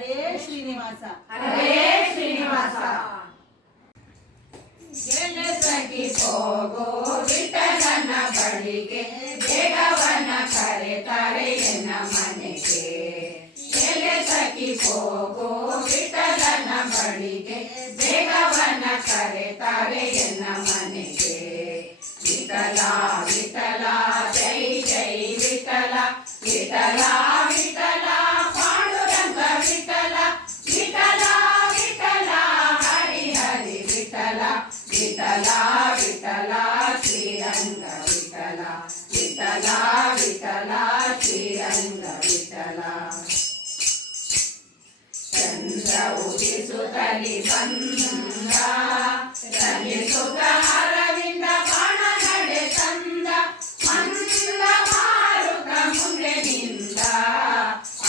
ಹರೇ ಶ್ರೀನಿವಾಸ ಹರೇ ಶ್ರೀನಿವಾಸ. ಸಖಿ ಹೋಗೋ ವಿಠಲನ ಬಳಿಗೆ ಬೇಗವನ ಕರೆತಾರೆ ಎನ್ನ ಮನೆಗೆ. ಸಖಿ ಹೋಗೋ ವಿಠಲನ ಬಳಿಗೆ ಬೇಗವನ ಕರೆತಾರೆ ಎನ್ನ ಮನೆಗೆ. ವಿಠಲ ವಿಠಲ ಜೈ ಜೈ ವಿಠಲ ವಿಠಲ ವಿಠಲ ಪಾಂಡುರಂಗ ವಿಠಲ ವಿಠಲ ವಿಠಲ ಹರಿ ಹರಿ ವಿಠಲ ವಿಠಲ ವಿಠಲ ಶ್ರೀರಂಗ ವಿಠಲ ವಿಠಲ ವಿಠಲ ಶ್ರೀರಂಗ ವಿಠಲ. ಚಂದ್ರ ಉದಿಸುತ್ತಲಿ ಬಂದ ರಮಿಸುತ್ತ ಅರವಿಂದ ಬಾಣ ನಡೆ ತಂದ ಮಂದ ಮಾರುತ ಮುಂದೆ ನಿಂದ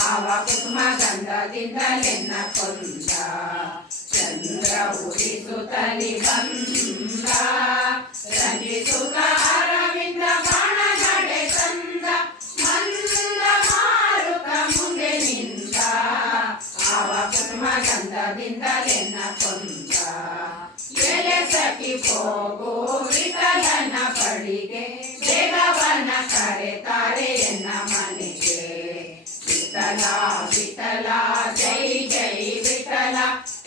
ಆವ ಕುಸುಮ ಗಂಧದಿಂದಲೆನ್ನ ಕೊಂದ. ಚಂದ್ರ ಉದಿಸುತ್ತಲಿ ಬಂದ ರಮಿಸುತ್ತ ಅರವಿಂದ ಬಾಣ ನಡೆ ತಂದ ಮಂದ ಮಾರುತ ಮುಂದೆ ನಿಂದ ಆವ ಕುಸುಮ ಗಂಧದಿಂದಲೆನ್ನ ಕೊಂದ. ಸಖಿ ಹೋಗೋ ವಿಠಲನ ಬಳಿಗೆ ಬೇಗವನ ಕರೆತಾರೆ ಎನ್ನ ಮನೆಗೆ. ವಿಠಲ ವಿಠಲ ಜೈ ಜೈ ವಿಠಲ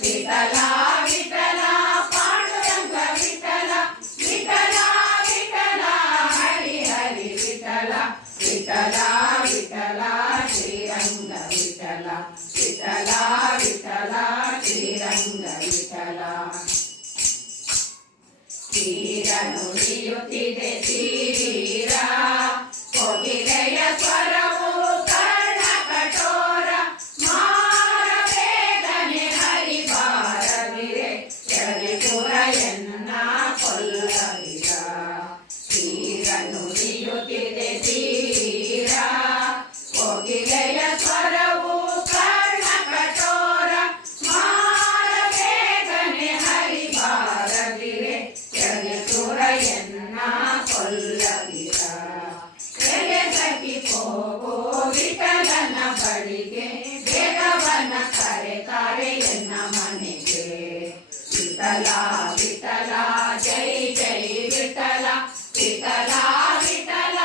ವಿಠಲ ವಿಠಲ ಪಾಂಡುರಂಗ ವಿಠಲ ವಿಠಲ ವಿಠಲ ಹರಿ ಹರಿ ವಿಠಲ ವಿಠಲ ವಿಠಲ ಶ್ರೀರಂಗ ವಿಠಲ ವಿಠಲ ವಿಠಲ ಶ್ರೀರಂಗ ವಿಠಲ. ತೀರ ನುಡಿಯುತ್ತಿದೆ ತೀರ ಕೋಗಿಲೆಯ ಸ್ವರವು ಕರ್ಣ ಕಠೋರ ಮಾರ ಬೇಗನೆ ಹರಿಬಾರದಿರೆ ಜಗಪುರ ಎನ್ನ ಕೊಲ್ಲವಿರ. ತೀರ ನುಡಿಯುತ್ತಿದೆ ತೀರ ಕೋಗಿಲೆಯ ಸ್ವರವು ಕರ್ಣ ಕಠೋರ ಮಾರ ಬೇಗನೆ ಹರಿಬಾರದಿರೆ ಜಗಪುರ ಎನ್ನ ಕೊಲ್ಲವಿರ. ಸಖಿ ಹೋಗೋ ವಿಠಲನ ಬಳಿಗೆ ಬೇಗವನ ಕರೆತಾರೆ ಎನ್ನ ಮನೆಗೆ. ವಿಠಲ ವಿಠಲ ಜೈ ಜೈ ವಿಠಲ ವಿಠಲ ವಿಠಲ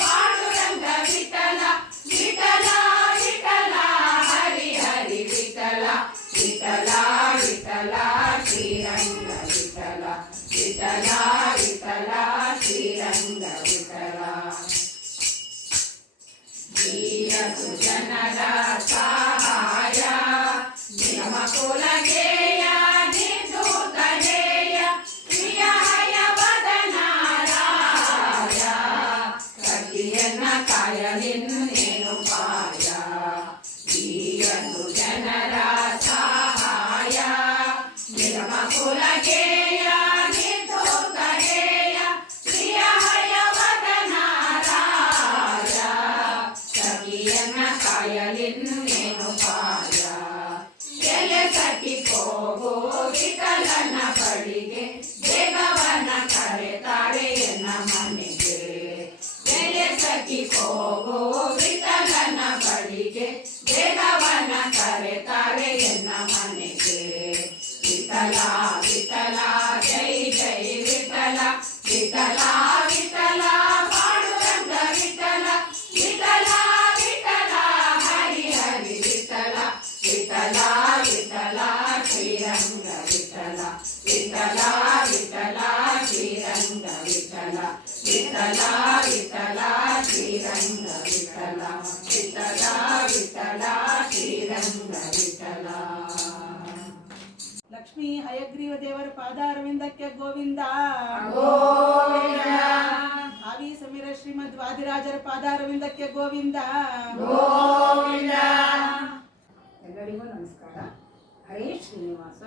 ಪಾಂಡುರಂಗ ವಿಠಲ ವಿಠಲ ವಿಠಲ ಹರಿ ಹರಿ ವಿಠಲ ವಿಠಲ ವಿಠಲ ಶ್ರೀರಂಗ ವಿಠಲ ವಿಠಲ ವಿಠಲ ಶ್ರೀರಂಗ ವಿಠಲ. ಧೀರ ಸುಜನರ ಸಹಾಯ ನಿಗಮ ಕುಲಗೇಯ ನಿರ್ಧೂತನೇಯ ಪ್ರಿಯಯ ವದನಾರಾಯ. ಕತಿಯನ್ನ ಕಾಯಲಿನ್ನೇನು ಪಾಯ. ಧೀರ ಸುಜನರ ಸಹಾಯ ನಿಗಮ ಕುಲಗೇಯ ನಿರ್ಧೂತನೇಯ ಪ್ರಿಯಯ ವದನಾರಾಯ. ಸಖಿಯನ್ನ ಕಾಯಲಿನ್ನೇನು ಪಾಯ. ಸಖಿ ಹೋಗೋ ವಿಠಲನ ಬಳಿಗೆ ಬೇಗವನ ಕರೆತಾರೆ ಎನ್ನ ಮನೆಗೆ. ಸಖಿ ಹೋಗೋ ವಿಠಲನ ಬಳಿಗೆ ಬೇಗವನ ಕರೆತಾರೆ ಎನ್ನ ಮನೆಗೆ. ವಿಠಲ ವಿಠಲ ಜೈ ಜೈ ವಿಠಲ ವಿಠಲ ವಿಠಲ ಪಾಂಡುರಂಗ ವಿಠಲ ವಿಠಲ ವಿಠಲ ಹರಿ ಹರಿ ವಿಠಲ ವಿಠಲ ವಿಠಲ ಶ್ರೀರಂಗ ವಿಠಲ ವಿಠಲ ವಿಠಲ ಶ್ರೀರಂಗ ವಿಠಲ ವಿಠಲ ವಿಠಲ ಶ್ರೀರಂಗ ವಿಠಲ ವಿಠಲ ವಿಠಲ ಶ್ರೀರಂಗ ವಿಠಲ. ಲಕ್ಷ್ಮೀ ಹಯಗ್ರೀವ ದೇವರ ಪಾದಾರವಿಂದಕ್ಕೆ ಗೋವಿಂದ ಗೋವಿಂದ. ಆವಿ ಸಮೀರ ಶ್ರೀಮದ್ ವಾದಿರಾಜರ ಪಾದಾರವಿಂದಕ್ಕೆ ಗೋವಿಂದ ಗೋವಿಂದ. ಎಲ್ಲರಿಗೂ ನಮಸ್ಕಾರ. ಹರೇ ಶ್ರೀನಿವಾಸ.